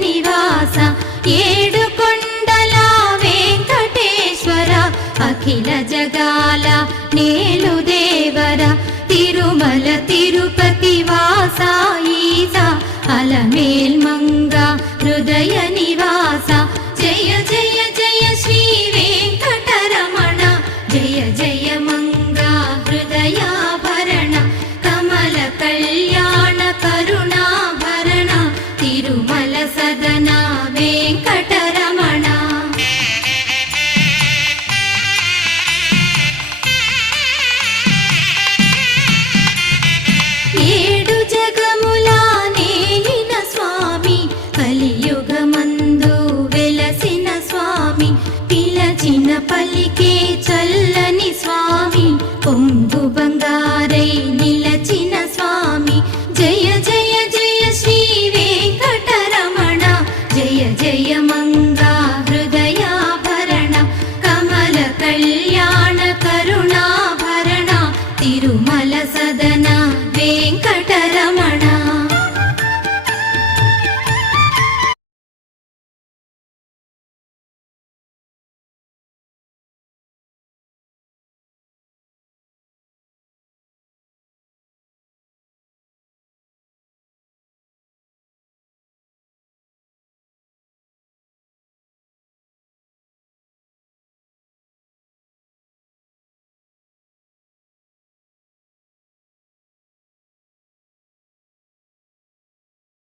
నివాస ఏడుకొండల వెంకటేశ్వర అఖిల జగాల నేలు దేవర తిరుమల తిరుపతి వాస ఈస అలమేల్ మంగ హృదయ నివాస జయ జయ జయ శ్రీ వెంకటరమణ జయ జయ మంగ హృదయాభరణ కమల కళ్యాణ కరుణాభరణ తిరుమల సదన వెంకటరమణ. ఏడు జగముల నేలిన స్వామి కలియుగమందు వెలసిన స్వామి పిలచిన పలికే